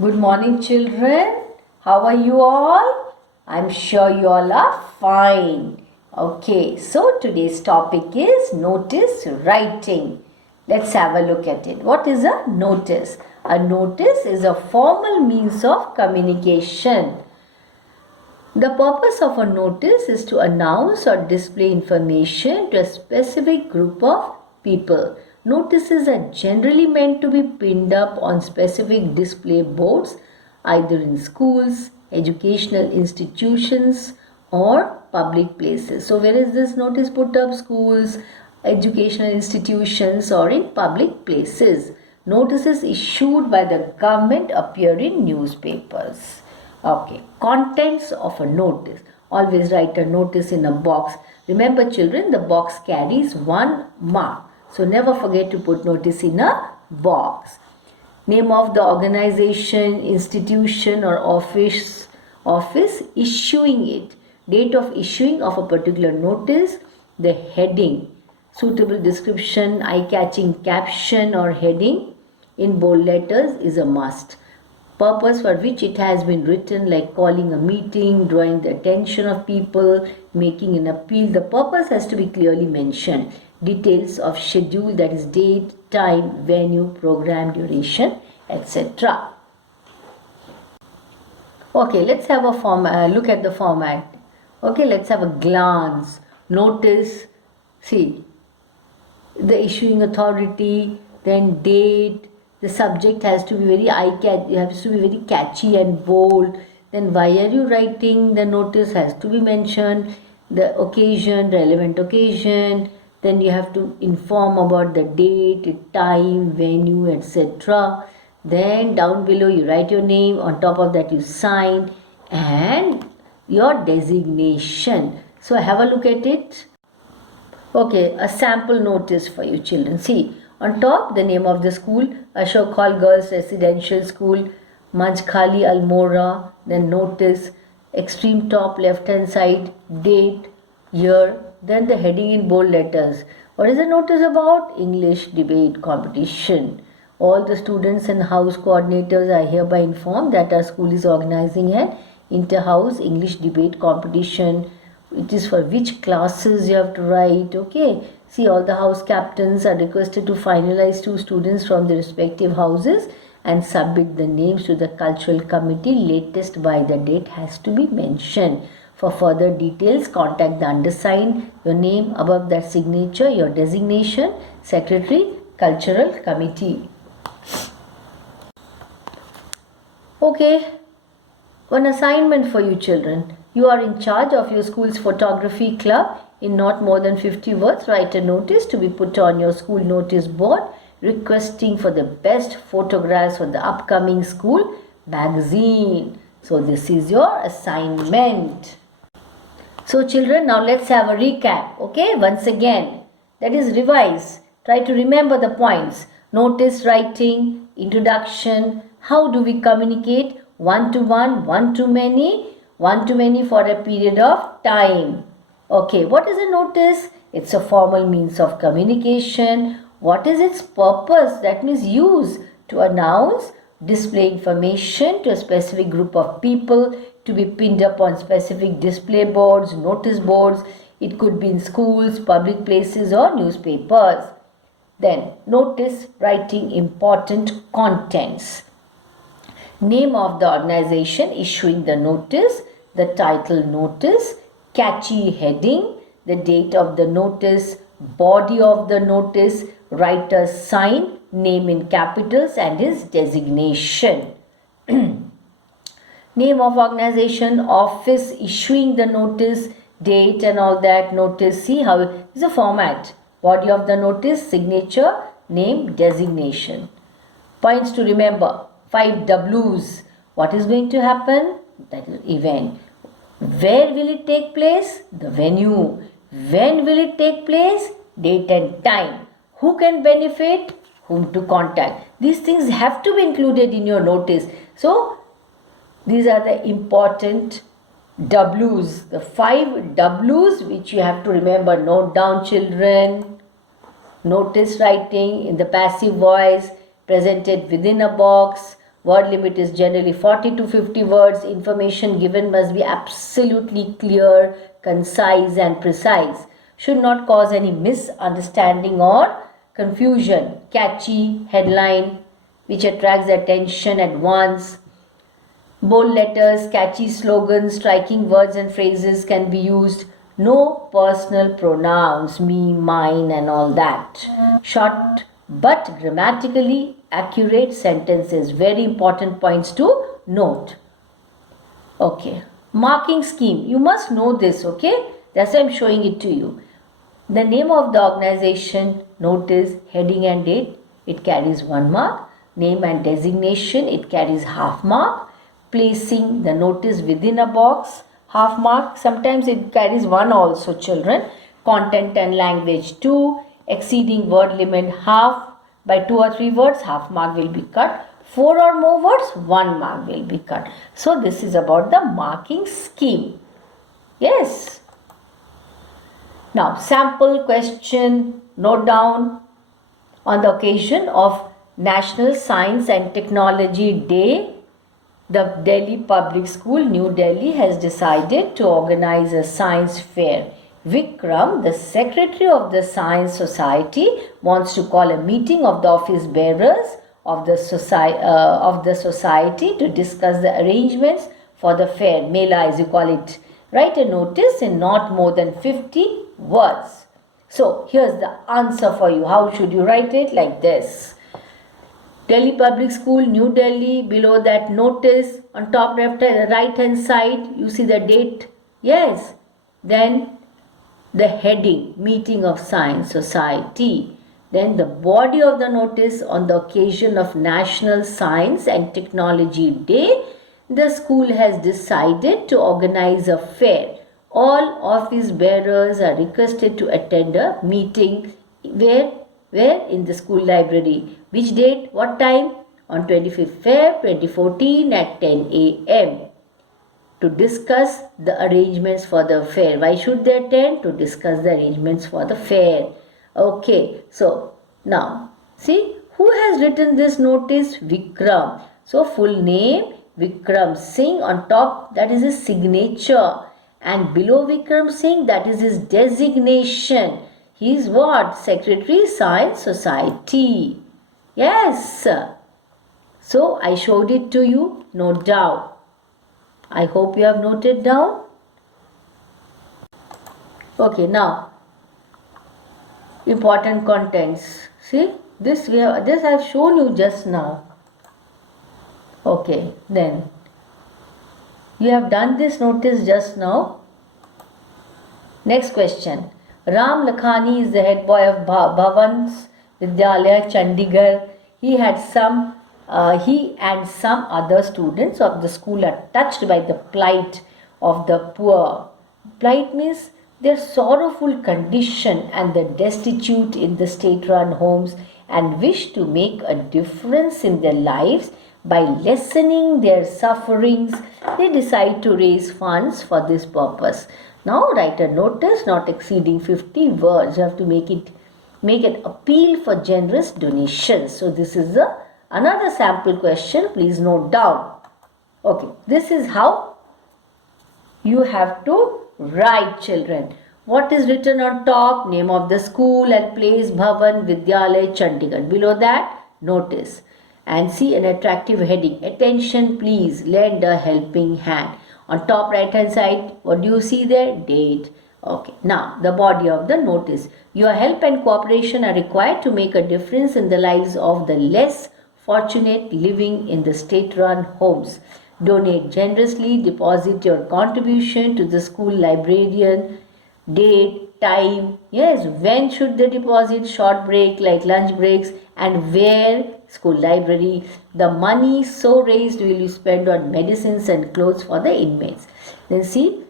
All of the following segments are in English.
Good morning, children. How are you all? I'm sure you all are fine. Okay, so today's topic is notice writing. Let's have a look at it. What is a notice? A notice is a formal means of communication. The purpose of a notice is to announce or display information to a specific group of people. Notices are generally meant to be pinned up on specific display boards, either in schools, educational institutions, or public places. So, where is this notice put up? Schools, educational institutions, or in public places. Notices issued by the government appear in newspapers. Okay, contents of a notice. Always write a notice in a box. Remember, children, the box carries one mark. So never forget to put notice in a box. Name of the organization, institution or office issuing it. Date of issuing of a particular notice. The heading. Suitable description, eye-catching caption or heading in bold letters is a must. Purpose for which it has been written, like calling a meeting, drawing the attention of people, making an appeal. The purpose has to be clearly mentioned. Details of schedule, that is date, time, venue, program, duration, etc. Okay, let's have a look at the format. Okay, let's have a glance. Notice, see, the issuing authority, then date. The subject has to be very has to be very catchy and bold. Then why are you writing? The notice has to be mentioned. The occasion, relevant occasion. Then you have to inform about the date, time, venue, etc. Then down below you write your name. On top of that you sign and your designation. So have a look at it. Okay, a sample notice for you children. See, on top the name of the school, Ashok Hall Girls Residential School, Majkhali Almora. Then notice, extreme top left hand side, date, year. Then the heading in bold letters. What is the notice about? English debate competition. All the students and house coordinators are hereby informed that our school is organizing an inter-house English debate competition. It is for which classes you have to write. Okay, see, all the house captains are requested to finalize 2 students from the respective houses and submit the names to the cultural committee. Latest by the date has to be mentioned. For further details, contact the undersigned. Your name, above that signature, your designation, secretary, cultural committee. Okay, one assignment for you children. You are in charge of your school's photography club. In not more than 50 words, write a notice to be put on your school notice board requesting for the best photographs for the upcoming school magazine. So this is your assignment. So children, now let's have a recap. Okay, once again, that is revise. Try to remember the points. Notice writing, introduction, how do we communicate, one-to-one, one-to-many, one-to-many for a period of time. Okay, what is a notice? It's a formal means of communication. What is its purpose? That means use to announce, display information to a specific group of people, to be pinned up on specific display boards, notice boards. It could be in schools, public places or newspapers. Then notice writing important contents. Name of the organization issuing the notice, the title notice, catchy heading, the date of the notice, body of the notice, writer's sign, name in capitals and his designation. Name of organization, office issuing the notice, date and all that, notice. See how it is a format. Body of the notice, signature, name, designation. Points to remember. 5 W's. What is going to happen? That is event. Where will it take place? The venue. When will it take place? Date and time. Who can benefit? Whom to contact. These things have to be included in your notice. So, these are the important W's. The 5 W's which you have to remember. Note down children. Notice writing in the passive voice, presented within a box. Word limit is generally 40 to 50 words. Information given must be absolutely clear, concise and precise. Should not cause any misunderstanding or confusion. Catchy headline which attracts attention at once. Bold letters, catchy slogans, striking words and phrases can be used. No personal pronouns, me, mine and all that. Short but grammatically accurate sentences. Very important points to note. Okay. Marking scheme. You must know this, okay? That's why I'm showing it to you. The name of the organization, notice, heading and date, it carries 1 mark. Name and designation, it carries half mark. Placing the notice within a box, half mark. Sometimes it carries 1 also, children. Content and language 2. Exceeding word limit half. By 2 or 3 words, half mark will be cut. 4 or more words, 1 mark will be cut. So this is about the marking scheme. Yes. Now sample question, note down. On the occasion of National Science and Technology Day, the Delhi Public School, New Delhi, has decided to organize a science fair. Vikram, the secretary of the Science Society, wants to call a meeting of the office bearers of the society to discuss the arrangements for the fair. Mela, as you call it. Write a notice in not more than 50 words. So, here's the answer for you. How should you write it? Like this. Delhi Public School, New Delhi. Below that notice, on top right hand side, you see the date. Yes. Then the heading, Meeting of Science Society. Then the body of the notice, on the occasion of National Science and Technology Day, the school has decided to organize a fair. All office bearers are requested to attend a meeting. Where? In the school library. Which date? What time? On 25th Feb 2014 at 10 a.m. to discuss the arrangements for the fair. Why should they attend? To discuss the arrangements for the fair. Okay, so now see who has written this notice? Vikram. So full name Vikram Singh. On top, that is his signature, and below Vikram Singh, that is his designation. He is what? Secretary, Science Society. Yes. So I showed it to you. Note down. I hope you have noted down. Okay, now important contents. See, this I have shown you just now. Okay, then you have done this notice just now. Next question. Ram Lakhani is the head boy of Bhavan's Vidyalaya, Chandigarh. He and some other students of the school are touched by the plight of the poor. Plight means their sorrowful condition and the destitute in the state-run homes, and wish to make a difference in their lives by lessening their sufferings. They decide to raise funds for this purpose. Now write a notice not exceeding 50 words. You have to make an appeal for generous donations. So this is another sample question. Please note down. Okay, this is how you have to write, children. What is written on top? Name of the school and place, Bhavan Vidyalaya, Chandigarh. Below that, notice. And see an attractive heading. Attention, please lend a helping hand. On top right hand side, what do you see there? Date. Okay, now the body of the notice. Your help and cooperation are required to make a difference in the lives of the less fortunate living in the state-run homes. Donate generously, deposit your contribution to the school librarian. Date, time, yes, when should they deposit? Short break like lunch breaks, and where? School library. The money so raised will be spent on medicines and clothes for the inmates. Then see,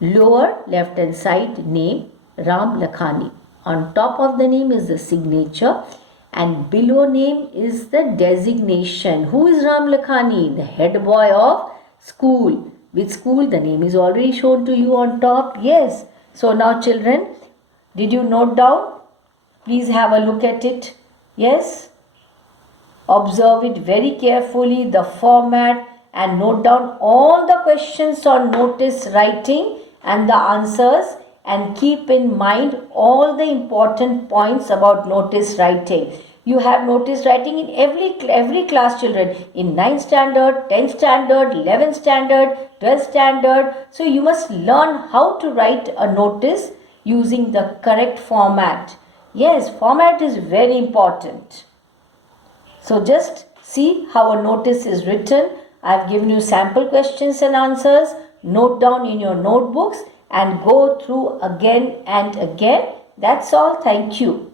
lower left hand side, name Ram Lakhani. On top of the name is the signature, and below name is the designation. Who is Ram Lakhani? The head boy of school. Which school? The name is already shown to you on top. Yes. So now children, did you note down? Please have a look at it. Yes. Observe it very carefully, the format, and note down all the questions on notice writing and the answers, and keep in mind all the important points about notice writing. You have notice writing in every class, children, in 9th standard, 10th standard, 11th standard, 12th standard. So you must learn how to write a notice using the correct format. Yes, format is very important. So just see how a notice is written. I have given you sample questions and answers. Note down in your notebooks and go through again and again. That's all. Thank you.